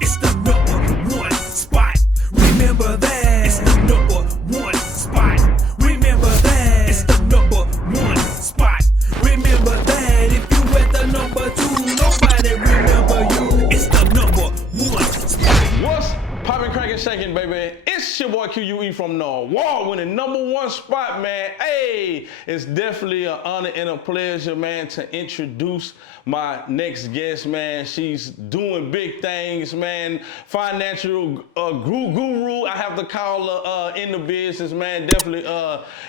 It's the #1 spot. Remember that. It's the #1 spot. Remember that. It's the #1 spot. Remember that. If you at the #2, nobody remember you. It's the #1 spot. What's poppin', crackin', shaking, baby? It's your boy Q.U.E from the award-winning #1 spot, man. Hey, it's definitely an honor and a pleasure, man, to introduce my next guest, man. She's doing big things, man. Financial guru, I have to call her in the business, man. Definitely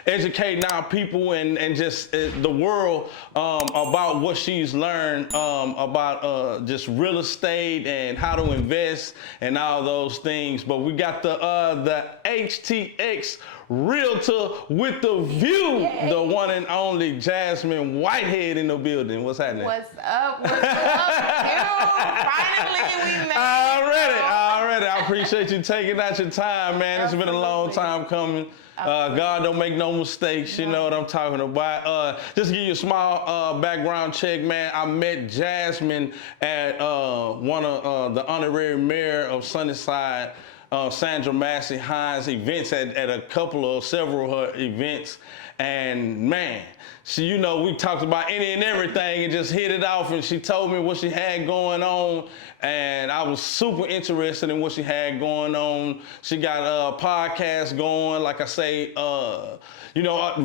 educating our people and just the world about what she's learned about just real estate and how to invest and all those things. But we got the HTX Realtor with the view, the one and only Jazmyn Whitehead in the building. What's happening? What's up? What's up, you? Finally, we made it. Already. I appreciate you taking out your time, man. It's been a long time coming. God don't make no mistakes, you know what I'm talking about. Just to give you a small background check, man. I met Jazmyn at one of the honorary mayor of Sunnyside, Sandra Massey Hines events at several of her events. And man, we talked about any and everything and just hit it off, and she told me what she had going on, and I was super interested in what she had going on. She got a podcast going, like I say,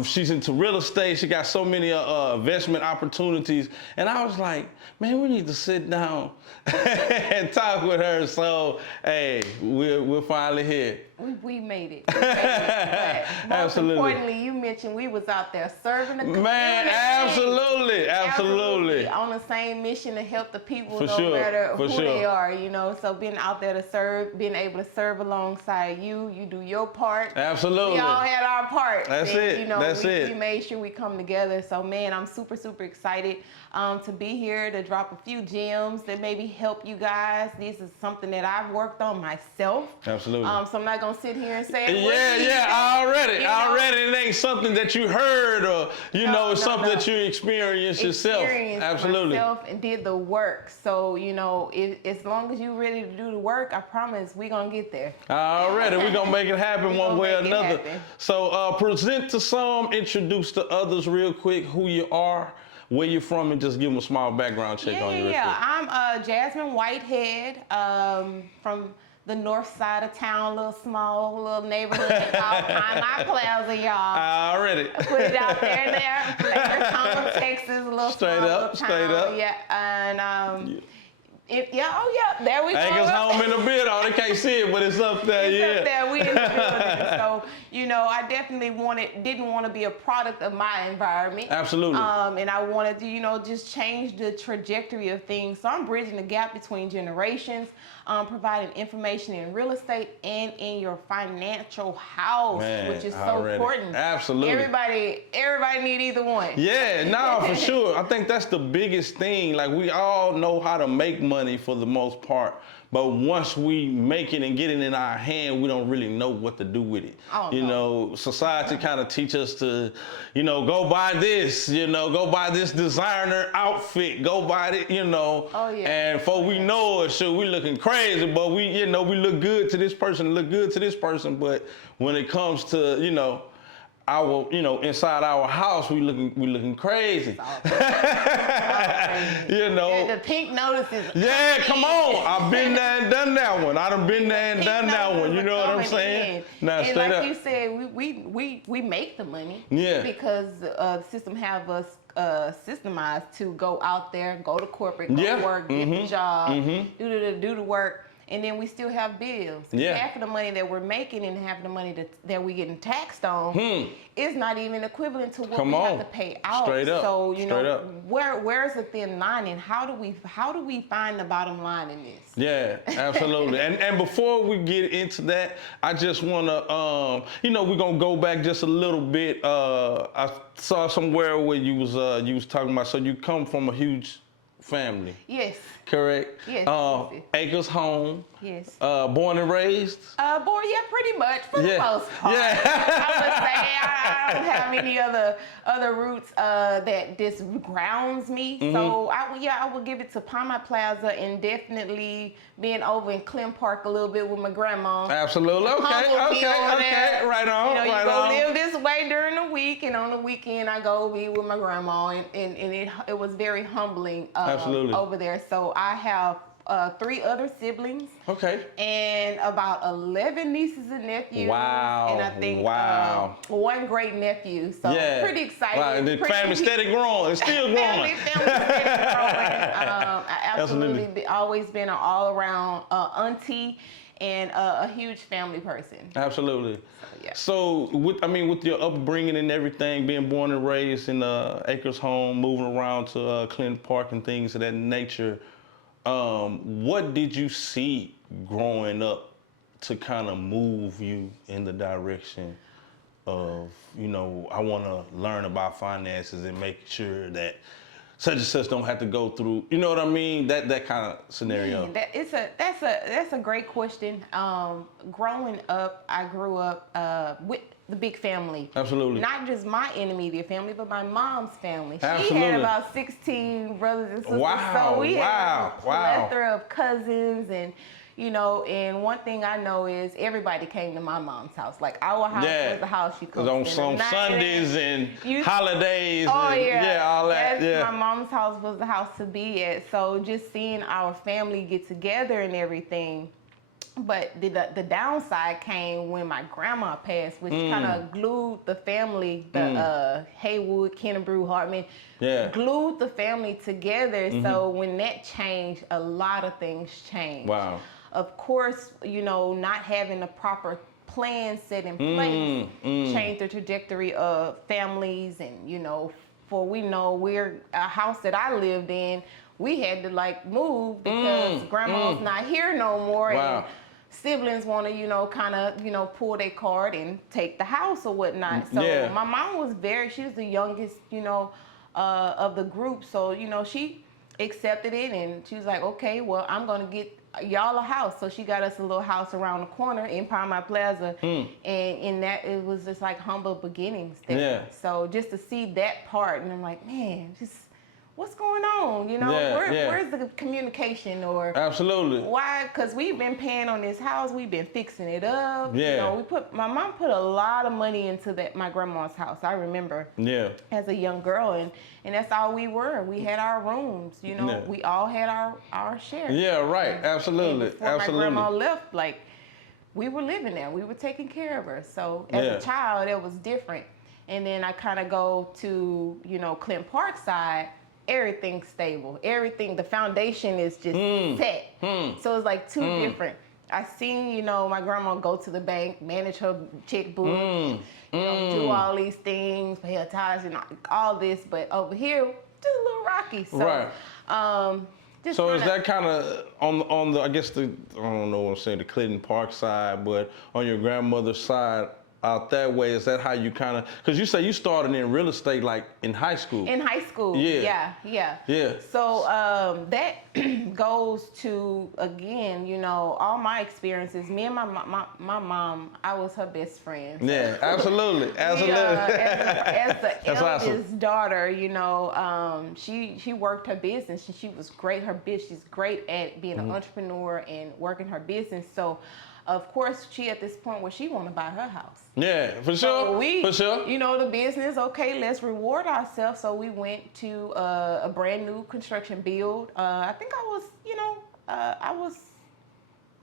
she's into real estate. She got so many investment opportunities, and I was like, man, we need to sit down and talk with her. So, hey, we're finally here. We made it. But most Absolutely. importantly, you mentioned we was out there serving the community. Man, absolutely. On the same mission to help the people, For no sure, matter for who sure. they are, So being out there to serve, being able to serve alongside you do your part. Absolutely. We all had our part. That's and, it. We made sure we come together. So man, I'm super, super excited to be here to drop a few gems that maybe help you guys. This is something that I've worked on myself. Absolutely. So I'm not gonna sit here and say already. It ain't something that you heard or it's something that you experienced yourself. Absolutely. Myself and did the work. So as long as you're ready to do the work, I promise we're gonna get there. Already, we're gonna make it happen one way or another. Happen. So present to some, introduce to others real quick who you are, where you're from, and just give them a small background check on you real quick. I'm Jazmyn Whitehead from the north side of town, little neighborhood called Pine Plaza, y'all. Already. Put it out there. Like Texas, a little Straight up. Yeah, and there we go. Anchor's home in the building. They can't see it, but it's up there. It's up there. We in the building. So, I definitely didn't want to be a product of my environment. Absolutely. And I wanted to, just change the trajectory of things. So I'm bridging the gap between generations, providing information in real estate and in your financial house, which is so important. Absolutely. Everybody need either one. Yeah, no, for sure. I think that's the biggest thing. Like, we all know how to make money for the most part, but once we make it and get it in our hand, we don't really know what to do with it. Society kind of teach us to, go buy this, go buy this designer outfit, go buy it, Oh, yeah. And before we know it, we looking crazy, but we look good to this person, but when it comes to, our, inside our house, we looking crazy. The pink notices. Yeah, come on. I've been there and done that one. I done been there and done that one. You know what I'm saying? Now, and straight like up. you said, we make the money. Yeah. Because the system have us systemized to go out there, go to corporate, go to work, get the job, do the work. And then we still have bills. Yeah. Half of the money that we're making and half of the money that we're getting taxed on is not even equivalent to what we have to pay out. Straight up. So Straight up. where's the thin line, and how do we find the bottom line in this? Yeah, absolutely. and before we get into that, I just want to, we're gonna go back just a little bit. I saw somewhere where you was talking about. So you come from a huge family. Yes. Correct? Yes. Yes. Acres home. Yes. Born and raised? Boy, yeah, pretty much for the most part. Yeah. I would say I don't have any other roots that just grounds me. So I would give it to Palmer Plaza and definitely being over in Clem Park a little bit with my grandma. Absolutely. Okay. Right on. You know, right you go on. live this way during the week, and on the weekend I go be with my grandma, and it was very humbling Absolutely. over there. So I have 3 other siblings. Okay. And about 11 nieces and nephews. Wow. And I think 1 great nephew. So pretty excited. Wow. And the family steady growing. It's still growing. Family steady growing. I absolutely always been an all-around auntie and a huge family person. Absolutely. Yeah. So, with your upbringing and everything, being born and raised in Acres home, moving around to Clinton Park and things of that nature, what did you see growing up to kind of move you in the direction of, I want to learn about finances and make sure that such and such don't have to go through, you know what I mean? That kind of scenario. Man, that's a great question. Growing up, I grew up with the big family. Absolutely. Not just my immediate family, but my mom's family. Absolutely. She had about 16 brothers and sisters. Wow. So we had a Wow. plethora of cousins, and and one thing I know is everybody came to my mom's house. Like our house was the house she cooked on in. some Sundays and holidays. Oh, and, yeah. all that. My mom's house was the house to be at. So just seeing our family get together and everything. But the downside came when my grandma passed, which kind of glued the family, the Haywood, Kennebrew, Hartman, glued the family together. So when that changed, a lot of things changed. Wow. Of course, not having a proper plan set in place changed the trajectory of families. And, for we're a house that I lived in, we had to move because grandma's not here no more. Wow. And siblings want to, pull their card and take the house or whatnot. So my mom was she was the youngest, of the group. So, she accepted it, and she was like, okay, well, I'm going to get y'all a house. So she got us a little house around the corner in Palmer Plaza. And in that, it was just like humble beginnings there. Yeah. So just to see that part, and I'm like, man, just what's going on? Where's the communication? Or absolutely. Why? Because we've been paying on this house, we've been fixing it up. Yeah. My mom put a lot of money into my grandma's house. I remember. Yeah. As a young girl, and that's all we were. We had our rooms. We all had our share. Yeah. Right. Absolutely. And before my grandma left, we were living there. We were taking care of her. So as a child, it was different. And then I kind of go to Clinton Park side. Everything's stable. The foundation is just set. So it's like two different. I seen, my grandma go to the bank, manage her checkbook, do all these things, pay her tithes and all this. But over here, just a little rocky. So, right. So is that kind of on the, I guess I don't know what I'm saying, the Clinton Park side, but on your grandmother's side, out that way, is that how you kind of, because you say you started in real estate in high school. In high school, yeah. So that goes to, again, all my experiences. Me and my mom, I was her best friend. So yeah, absolutely. as the eldest daughter, she worked her business, and she was great. She's great at being an entrepreneur and working her business. So of course, she at this point where she want to buy her house. Yeah, for sure. So for sure. The business, okay, let's reward ourselves. So we went to a brand new construction build. I think I was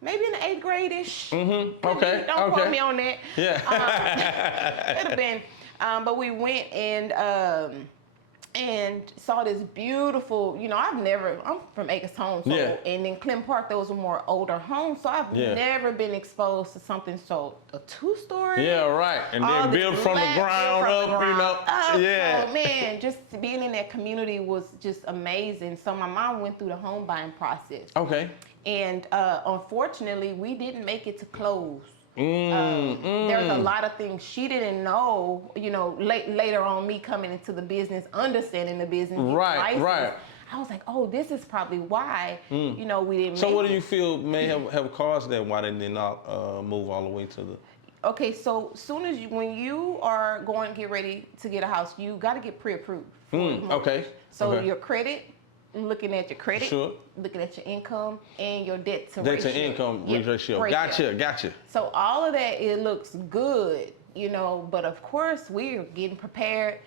maybe in the 8th grade-ish. Okay. Don't quote me on that. Yeah. Could have been. But we went and saw this beautiful, I'm from Acres Home, so, and in Clinton Park, those were more older homes, so I've never been exposed to something a 2-story. Yeah, right, and then built from the ground up, Yeah. So, man, just being in that community was just amazing. So my mom went through the home buying process. Okay. And unfortunately, we didn't make it to close. There's a lot of things she didn't know, later on me coming into the business, understanding the business. Right. I was like, oh, this is probably why, you know, we didn't So make what do it. you feel may have caused that? Why they did not move all the way to the? Okay, so soon as when you are going to get ready to get a house, you got to get pre-approved. Okay. So Okay. your credit, looking at your credit, Sure. looking at your income, and your debt to Debt ratio. to income Yeah, ratio. Gotcha. So all of that, it looks good, you know, but of course we're getting prepared.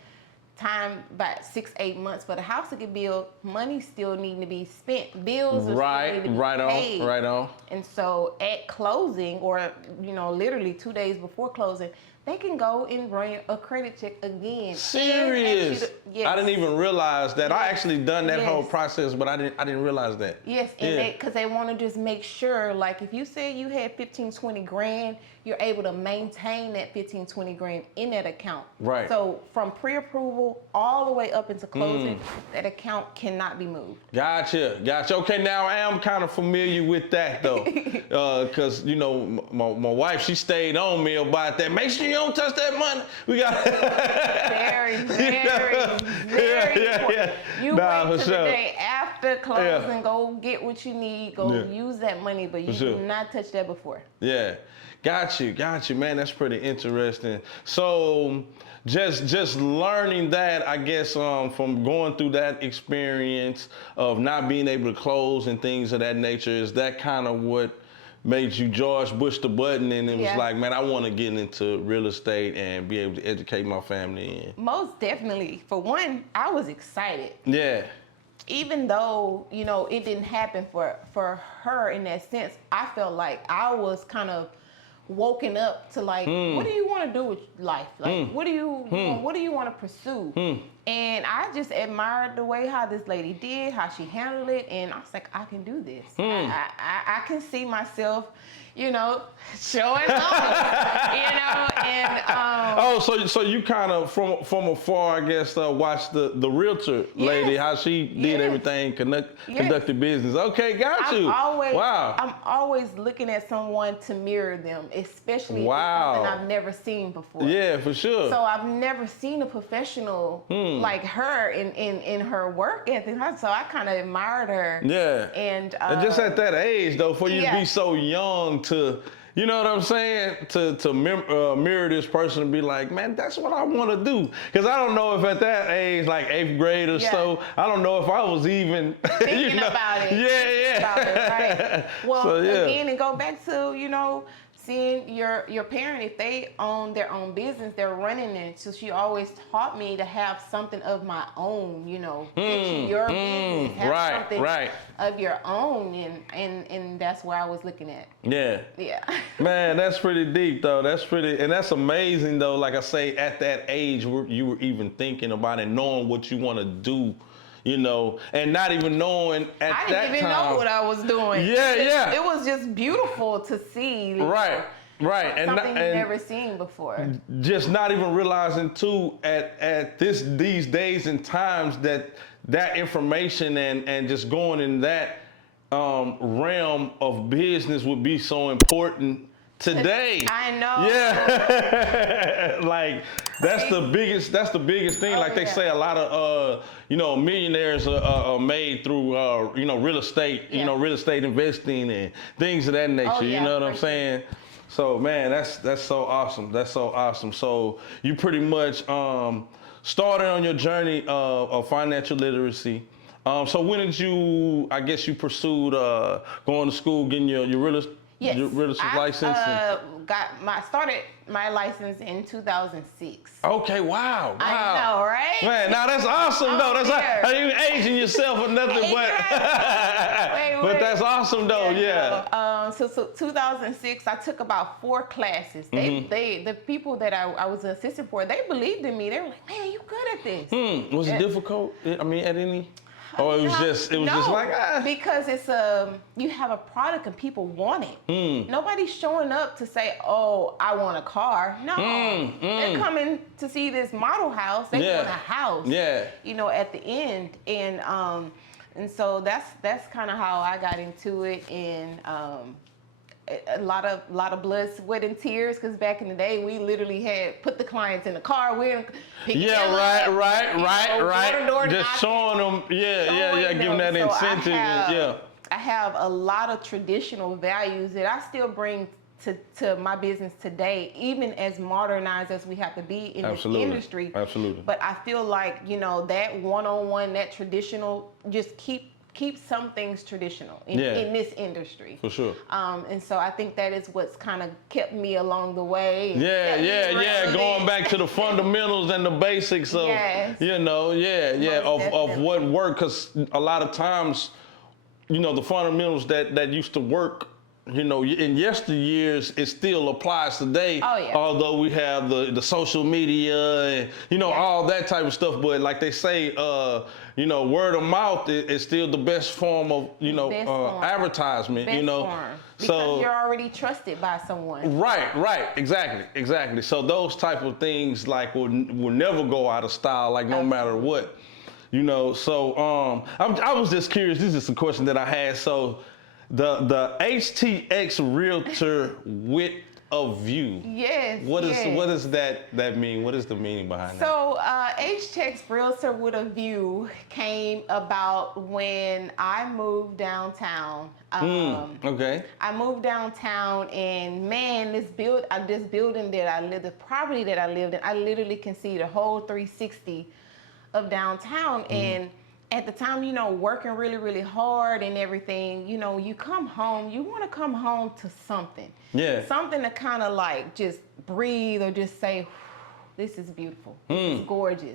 Time about 6-8 months for the house to get built. Money still needing to be spent. Bills are still need to be paid. Right on. And so at closing, or you know, literally 2 days before closing, they can go and run a credit check again. Serious? Yes. I didn't even realize that. I actually done that whole Yes. process, but I didn't realize that. Yes, and because they want to just make sure, like if you said you had 15-20 grand, you're able to maintain that 15-20 grand in that account. Right. So from pre-approval all the way up into closing, that account cannot be moved. Gotcha. Okay, now I am kind of familiar with that though, because you know my wife, she stayed on me about that. Make sure you don't touch that money. We got very important. You Nah, wait for till sure. the day after closing, go get what you need, go use that money, but you sure. do not touch that before. Yeah, got you, man. That's pretty interesting. So, just learning that, I guess, from going through that experience of not being able to close and things of that nature, is that kind of what made you George Bush the button and it was like, man, I want to get into real estate and be able to educate my family. Most definitely. For one, I was excited. Yeah. Even though, you know, it didn't happen for her in that sense, I felt like I was kind of woken up to like, what do you want to do with life? Like, what do you want to pursue? And I just admired the way how this lady did, how she handled it, and I was like, I can do this. I can see myself, you know, showing up, you know, and so you kind of from afar, I guess, watched the realtor lady, how she did everything, conducted business. Okay, got you. I'm always looking at someone to mirror them, especially if it's something I've never seen before. Yeah, for sure. So I've never seen a professional like her in her work ethic. So I kind of admired her. Yeah. And just at that age, though, for you to be so young to, you know what I'm saying, to mirror this person and be like, man, that's what I want to do. Because I don't know if at that age, like 8th grade or so, I don't know if I was even thinking about it. About it, right? Well, so, again, and go back to, you know, seeing your parent, if they own their own business, they're running it. So she always taught me to have something of my own, you know, picture your business, have something of your own, and that's where I was looking at. Yeah. Man, that's pretty deep though. And that's amazing though. Like I say, at that age, you were even thinking about it, knowing what you want to do. You know, and not even knowing at that time. I didn't even know what I was doing. It was just beautiful to see. Right. Something you've never seen before. Just not even realizing too at these days and times that information and just going in that realm of business would be so important today. I know. Yeah. Like that's the biggest thing. Like they say, a lot of millionaires are made through real estate, real estate investing and things of that nature. You know what I'm saying? So man, that's so awesome. That's so awesome. So you pretty much started on your journey of financial literacy. So when did you pursued going to school, getting your real estate? Yes, your real estate license? Started my license in 2006. Okay, wow. I know, right? Man, now that's awesome though. That's not you aging yourself or nothing, but but that's awesome though. Yeah. So 2006, I took about 4 classes. The people that I was an assistant for, they believed in me. They were like, "Man, you good at this." Was it difficult? I mean, at any? Or it was just like because it's you have a product and people want it. Nobody's showing up to say, "Oh, I want a car." No, they're coming to see this model house. They want a house. Yeah. You know, at the end, and so that's kind of how I got into it. And a lot of blood, sweat, and tears. Because back in the day, we literally had put the clients in the car. We're picking them up, right. door to Just door, showing them, giving that So incentive. I have a lot of traditional values that I still bring to my business today, even as modernized as we have to be in this industry. Absolutely. But I feel like, you know, that one-on-one, that traditional, just keep some things traditional in this industry. For sure. And so I think that is what's kind of kept me along the way. Going back to the fundamentals and the basics of, of what worked. Because a lot of times, you know, the fundamentals that used to work, you know, in yesteryears, it still applies today. Oh, yeah. Although we have the social media and, you know, all that type of stuff. But like they say, you know, word of mouth is still the best form of, you know, advertisement, best you know. Form. Because you're already trusted by someone. Right, exactly. So those type of things like will never go out of style, like no matter what, you know. So I was just curious. This is a question that I had. So the HTX Realtor width of view. Yes. What does that mean? What is the meaning behind that? So HTX Realtor with a view came about when I moved downtown. Okay. I moved downtown, and man, this building that I lived, the property that I lived in, I literally can see the whole 360 of downtown. And at the time, you know, working really, really hard and everything, you know, you come home, you want to come home to something. Yeah. Something to kind of like just breathe or just say, this is beautiful. This is gorgeous.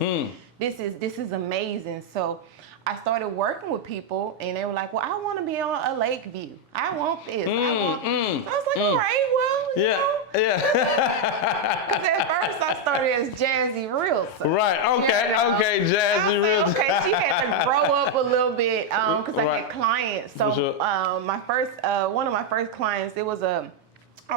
This is amazing. So I started working with people, and they were like, well, I want to be on a lake view. I want this. So I was like, all right, well, you know. Because at first I started as Jazzy Realtor. Right, okay, Jazzy Realtor. Okay, she had to grow up a little bit because I had clients. So one of my first clients, it was a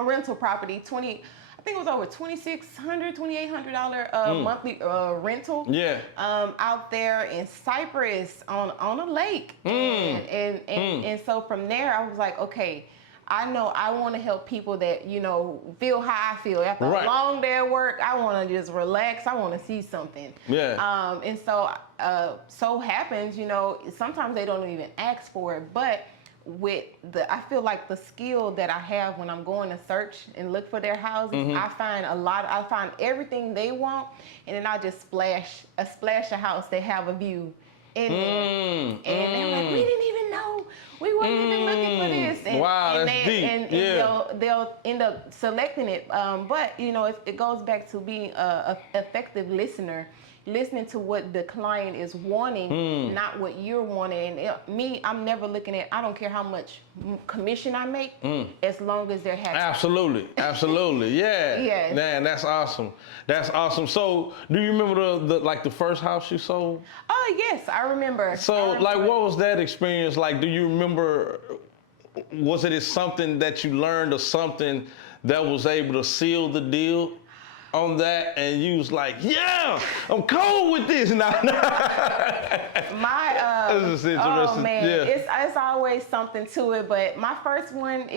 rental property, I think it was over $2,600, $2,800 monthly rental. Yeah. Out there in Cyprus on a lake. And so from there I was like, okay, I know I want to help people that, you know, feel how I feel. After a long day of work, I want to just relax. I want to see something. Yeah. And so happens, you know, sometimes they don't even ask for it, but I feel like the skill that I have when I'm going to search and look for their houses, I find everything they want, and then I just splash a house that have a view in there. And they're like, we didn't even know. We weren't even looking for this. And, that's deep. And they'll end up selecting it. But, you know, it goes back to being an effective listener. Listening to what the client is wanting, not what you're wanting. And I'm never looking at, I don't care how much commission I make, as long as they're happy. Absolutely, yeah. Yes. Man, that's awesome. So, do you remember the first house you sold? Oh, yes, I remember. So, like, what was that experience like? Do you remember, was it something that you learned or something that was able to seal the deal on that, and you was like, yeah, I'm cold with this now. Oh man, it's always something to it. But my first one,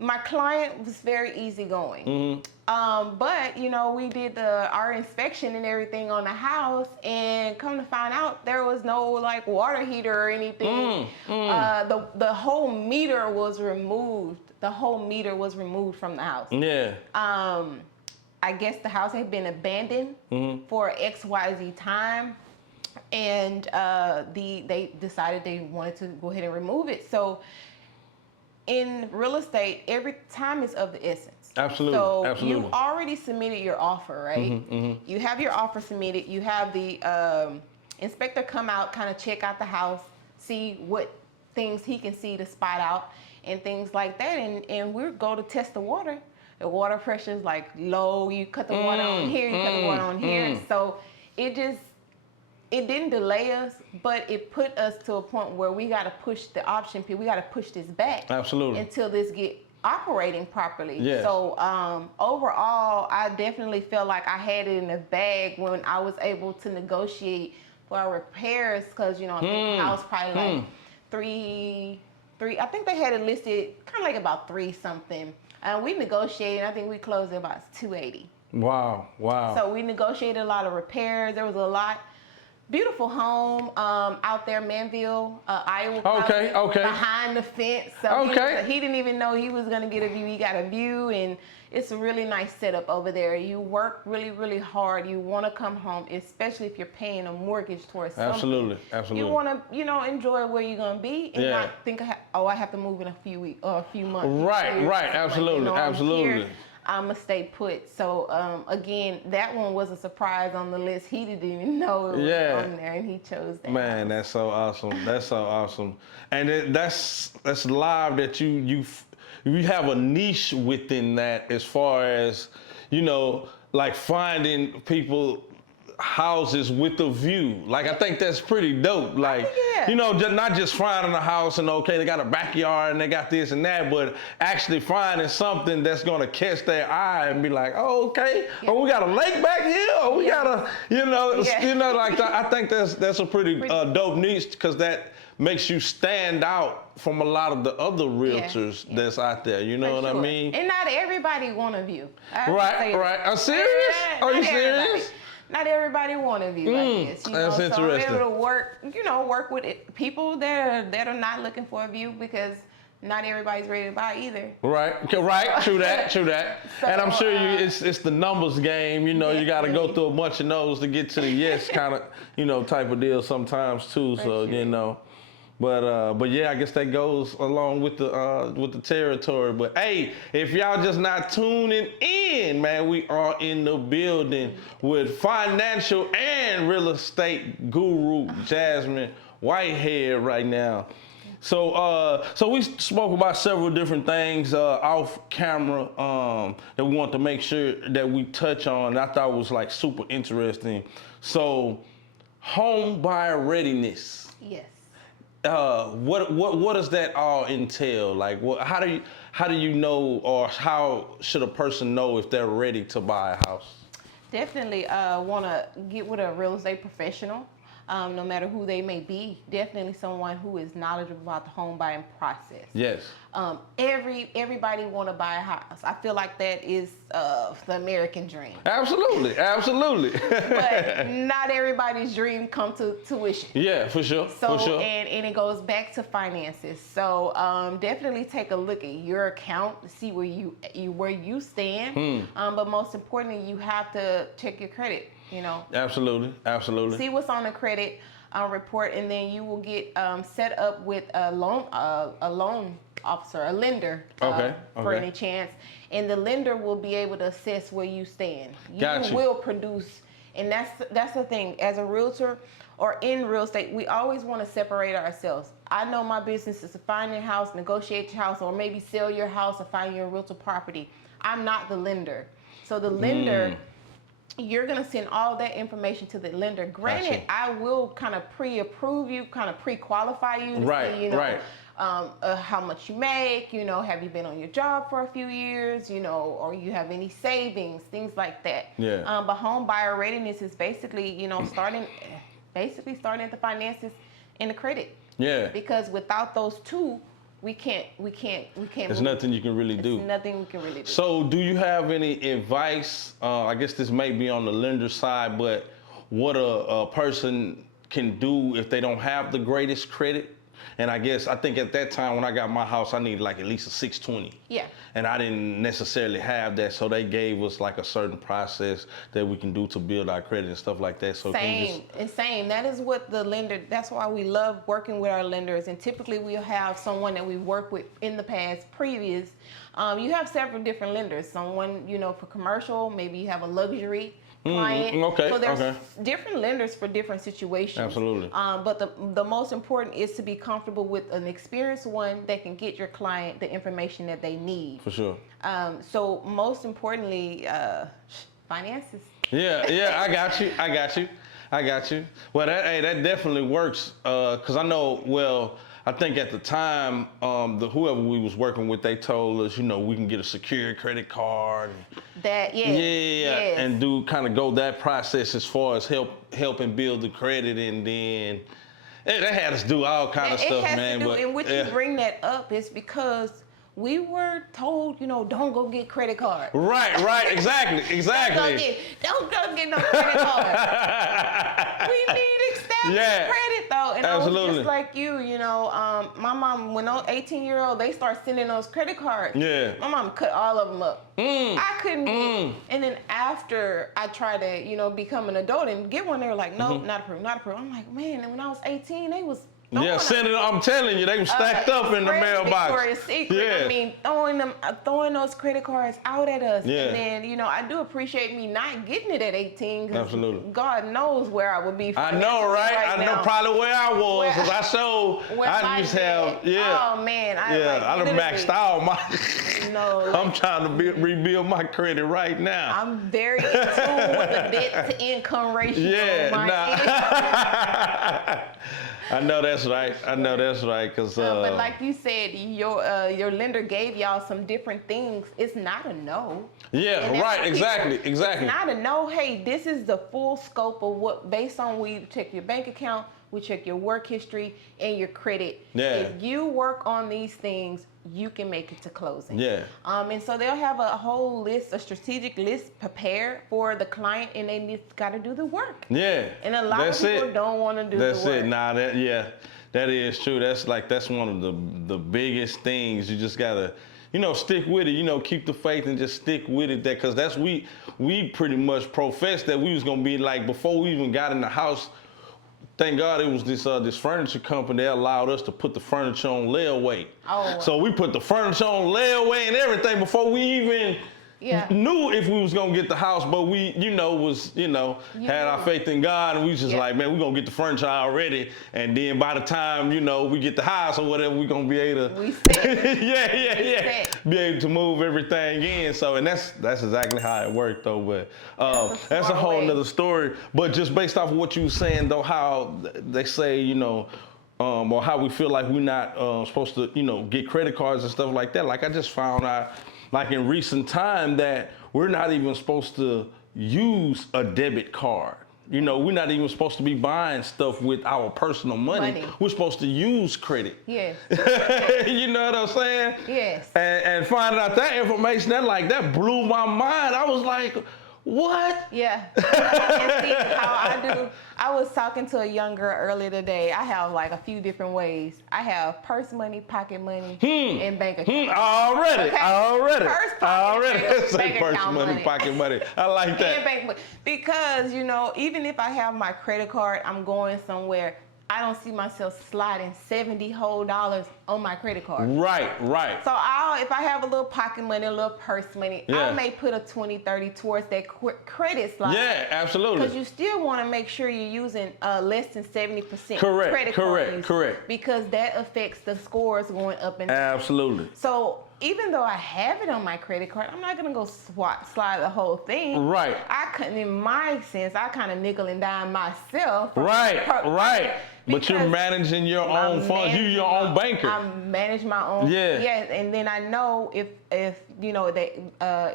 my client was very easygoing. But you know, we did our inspection and everything on the house, and come to find out, there was no like water heater or anything. The whole meter was removed. The whole meter was removed from the house. Yeah. I guess the house had been abandoned for XYZ time, and they decided they wanted to go ahead and remove it. So in real estate, every time is of the essence. Absolutely. So you already submitted your offer, right? You have your offer submitted. You have the inspector come out, kind of check out the house, see what things he can see to spot out and things like that, and we'll go to test the water. The water pressure is like low. You cut the water on here, you cut the water on here. So it didn't delay us, but it put us to a point where we got to push the option. We got to push this back. Absolutely. Until this get operating properly. Yes. So overall, I definitely felt like I had it in the bag when I was able to negotiate for our repairs, because, you know, I think the house probably like 3. I think they had it listed kind of like about 3 something. We negotiated. I think we closed at about 280. Wow, wow. So we negotiated a lot of repairs. There was a lot. Beautiful home out there, Manville, Iowa. Okay. Behind the fence. So he didn't even know he was going to get a view. He got a view, and it's a really nice setup over there. You work really, really hard. You want to come home, especially if you're paying a mortgage towards something. Absolutely. You want to, enjoy where you're going to be and not think, I have to move in a few weeks or a few months. Right. Absolutely. I'm gonna stay put. So again, that one was a surprise on the list. He didn't even know it was on there, and he chose that. Man, that's so awesome. That's so awesome. And that's live that you have a niche within that, as far as like finding people houses with a view. Like, I think that's pretty dope. Like, not just finding a house and they got a backyard and they got this and that, but actually finding something that's gonna catch their eye and be like, we got a lake back here, or we got a, like I think that's a pretty dope niche, because that makes you stand out from a lot of the other realtors that's out there. You know what I mean? And not everybody want a view. Right. Are you serious? Are you serious? Not everybody want a view like this. That's interesting. So I'm able to work with people that are not looking for a view, because not everybody's ready to buy either. Right. True that. So, and I'm sure it's the numbers game. You got to go through a bunch of no's to get to the yes kind of, type of deal sometimes too. But yeah, I guess that goes along with the territory. But hey, if y'all just not tuning in, man, we are in the building with financial and real estate guru Jazmyn Whitehead right now. So we spoke about several different things off camera that we want to make sure that we touch on. I thought was like super interesting. So, home buyer readiness. Yes. What does that all entail? Like, how do you know, or how should a person know if they're ready to buy a house? Definitely want to get with a real estate professional, no matter who they may be. Definitely someone who is knowledgeable about the home buying process. Yes. Everybody want to buy a house. I feel like that is the American dream. Absolutely. But not everybody's dream come to tuition. Yeah, for sure. And it goes back to finances. So definitely take a look at your account to see where you stand. But most importantly, you have to check your credit. Absolutely. See what's on the credit report, and then you will get set up with a loan officer, a lender, for any chance, and the lender will be able to assess where you stand. You will produce, and that's the thing. As a realtor or in real estate, we always want to separate ourselves. I know my business is to find your house, negotiate your house, or maybe sell your house or find your realtor property. I'm not the lender. So the lender, you're going to send all that information to the lender. Granted, I will kind of pre-approve you, kind of pre-qualify you to see, how much you make, have you been on your job for a few years, or you have any savings, things like that. Yeah. But home buyer readiness is basically, starting at the finances and the credit. Yeah. Because without those two, we can't. There's nothing you can really do. Nothing we can really do. So, do you have any advice? I guess this may be on the lender side, but what a person can do if they don't have the greatest credit? And I think at that time when I got my house, I needed like at least a 620. Yeah. And I didn't necessarily have that, so they gave us like a certain process that we can do to build our credit and stuff like that. So same. That is what the lender. That's why we love working with our lenders. And typically we'll have someone that we worked with in the past, previous. You have several different lenders. Someone, for commercial, maybe you have a luxury client. So there's different lenders for different situations. Absolutely. But the most important is to be comfortable with an experienced one that can get your client the information that they need. For sure. So most importantly, finances. Yeah, I got you. Well, that definitely works, because I know, I think at the time, whoever we was working with, they told us, we can get a secured credit card. And go that process as far as helping build the credit, and then They had us do all kind of stuff, man. And what you bring that up is because we were told, you know, don't go get credit cards. Right, exactly. Don't go get no credit card. We need established credit though. And absolutely. I was just like you know, my mom, when those 18-year-old, they start sending those credit cards. Yeah. My mom cut all of them up. I couldn't get, and then after I tried to, you know, become an adult and get one, they were like, nope, not approved. I'm like, man, and when I was 18, they was sending. I'm telling you, they were stacked up in the mailbox. Victoria's Secret. I mean, throwing those credit cards out at us. Yeah. And then, you know, I do appreciate me not getting it at 18. Absolutely. God knows where I would be. I know, right? I know probably where I was, because I used to have, Oh man, I done maxed out my. No. I'm trying to rebuild my credit right now. I'm very in tune with the debt to income ratio. I know that's right. Cause but like you said, your lender gave y'all some different things. It's not a no. Yeah, right. Exactly. It's not a no. Hey, this is the full scope of what, based on we check your bank account, we check your work history and your credit. Yeah. If you work on these things, you can make it to closing. Yeah. And so they'll have a whole list, a strategic list prepared for the client, and they got to do the work. Yeah. And a lot of people don't want to do the work. That's it. Nah, that is true. That's one of the biggest things. You just gotta, you know, stick with it. You know, keep the faith and just stick with it. Because that's we pretty much professed that we was gonna be like, before we even got in the house. Thank God it was this furniture company that allowed us to put the furniture on layaway. Oh. So we put the furniture on layaway and everything before we even knew if we was gonna get the house, but we, had our faith in God, and we was just like, man, we're gonna get the furniture already, and then by the time, we get the house or whatever, we're gonna be able to be able to move everything in. So, and that's exactly how it worked though, but that's a whole nother story. But just based off of what you were saying though, how they say, or how we feel like we're not supposed to, get credit cards and stuff like that. Like I just found out, like in recent time, that we're not even supposed to use a debit card. We're not even supposed to be buying stuff with our personal money. We're supposed to use credit. Yes. You know what I'm saying? Yes. And finding out that information, that blew my mind. I was like, what? Yeah. And see how I do. I was talking to a young girl earlier today. I have like a few different ways. I have purse money, pocket money, and bank account. Already. Purse, pocket, say purse money, pocket money. I like that. And bank money. Because, even if I have my credit card, I'm going somewhere, I don't see myself sliding $70 whole on my credit card. Right. So if I have a little pocket money, a little purse money, I may put a 20, 30 towards that credit slide. Yeah, absolutely. Because you still want to make sure you're using less than 70% credit card use. Correct. Because that affects the scores going up and down. Absolutely. So even though I have it on my credit card, I'm not gonna go slide the whole thing. Right. In my sense, I kind of nickel and dime myself. Right. But you're managing your own funds. You're your own banker. I manage my own. Yeah. Yes, and then I know if that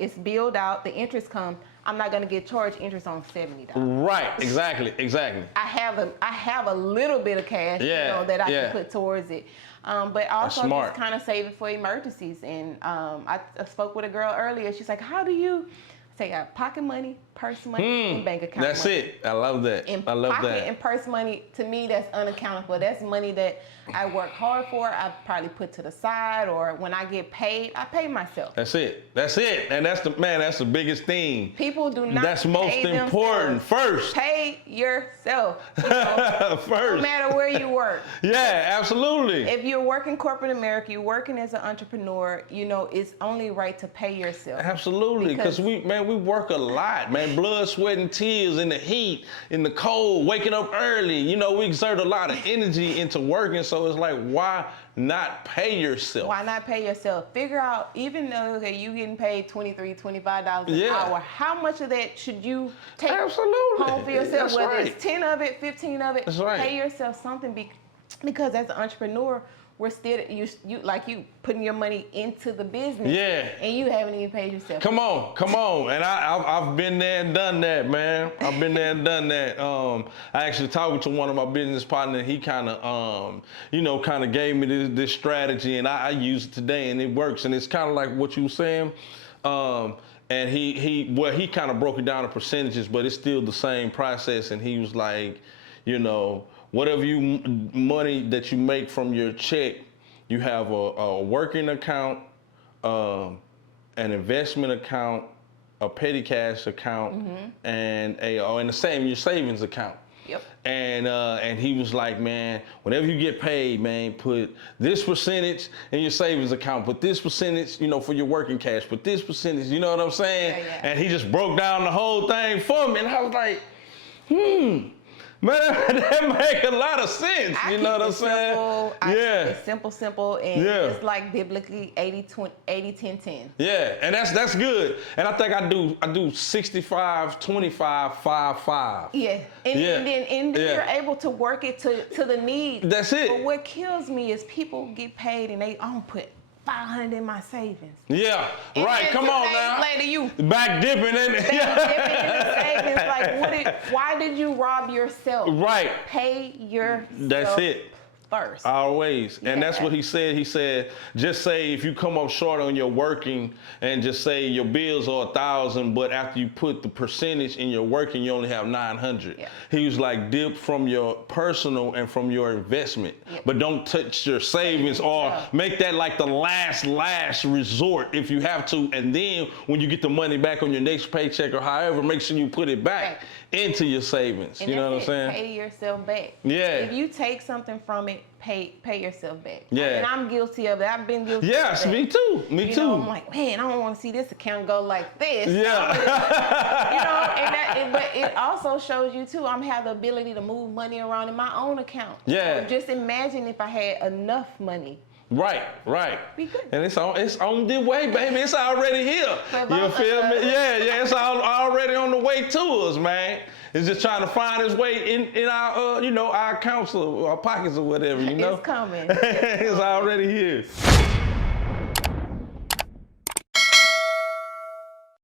it's billed out, the interest comes, I'm not gonna get charged interest on $70. Right. Exactly. I have a little bit of cash, that I can put towards it. But also just kind of save it for emergencies. And I spoke with a girl earlier. She's like, how do you take out pocket money, purse money, and bank account That's money? it. I love that. And pocket and purse money, to me, that's unaccountable. That's money that I work hard for. I probably put to the side, or when I get paid, I pay myself. That's it. And that's the biggest thing. People do not. That's most important. First. Pay yourself. First. No matter where you work. Yeah, absolutely. If you're working corporate America, you're working as an entrepreneur, it's only right to pay yourself. Absolutely. Because we work a lot, man. Blood, sweat, and tears in the heat, in the cold, waking up early. We exert a lot of energy into working. So it's like, why not pay yourself? Why not pay yourself? Figure out, even though you getting paid $23, $25 an hour, how much of that should you take home for yourself? That's Whether right. it's 10 of it, 15 of it, That's right. Pay yourself something because as an entrepreneur, we're still you putting your money into the business. Yeah. And you haven't even paid yourself. Come on. And I've been there and done that, man. I've been there and done that. I actually talked to one of my business partners. He kind of, kind of gave me this strategy, and I use it today, and it works. And it's kind of like what you were saying. And he kind of broke it down to percentages, but it's still the same process. And he was like, whatever money that you make from your check, you have a working account, an investment account, a petty cash account, and your savings account. Yep. And he was like, man, whenever you get paid, man, put this percentage in your savings account, put this percentage, for your working cash, put this percentage, you know what I'm saying? Yeah. And he just broke down the whole thing for me, and I was like, man, that make a lot of sense. You know what I'm saying? It's simple, and it's like biblically 80-10-10. Yeah, and that's good. And I think I do 65, 25, 5. Yeah, and then you're able to work it to the need. That's it. But what kills me is people get paid and they put $500 in my savings. Yeah, right. Come on now. Later, you back dipping in it. dipping in the savings. Like, why did you rob yourself? Right. Pay yourself. That's it. First. Always. And that's what he said. He said, just say if you come up short on your working and just say your bills are 1,000, but after you put the percentage in your working, you only have 900. Yeah. He was like, dip from your personal and from your investment, but don't touch your savings or make that like the last resort if you have to. And then when you get the money back on your next paycheck or however, make sure you put it back into your savings. And you know what I'm saying? Pay yourself back. Yeah. If you take something from it, pay yourself back. Yeah. And I'm guilty of it. I've been guilty Yes, of that. me too. Me too. I'm like, man, I don't want to see this account go like this. Yeah. But it also shows you too, I have the ability to move money around in my own account. Yeah. So just imagine if I had enough money. Right. Be good. And it's on the way, baby. It's already here. You feel me? Yeah. It's already on the way to us, man. It's just trying to find its way in our, our accounts or our pockets or whatever, It's coming. It's already here.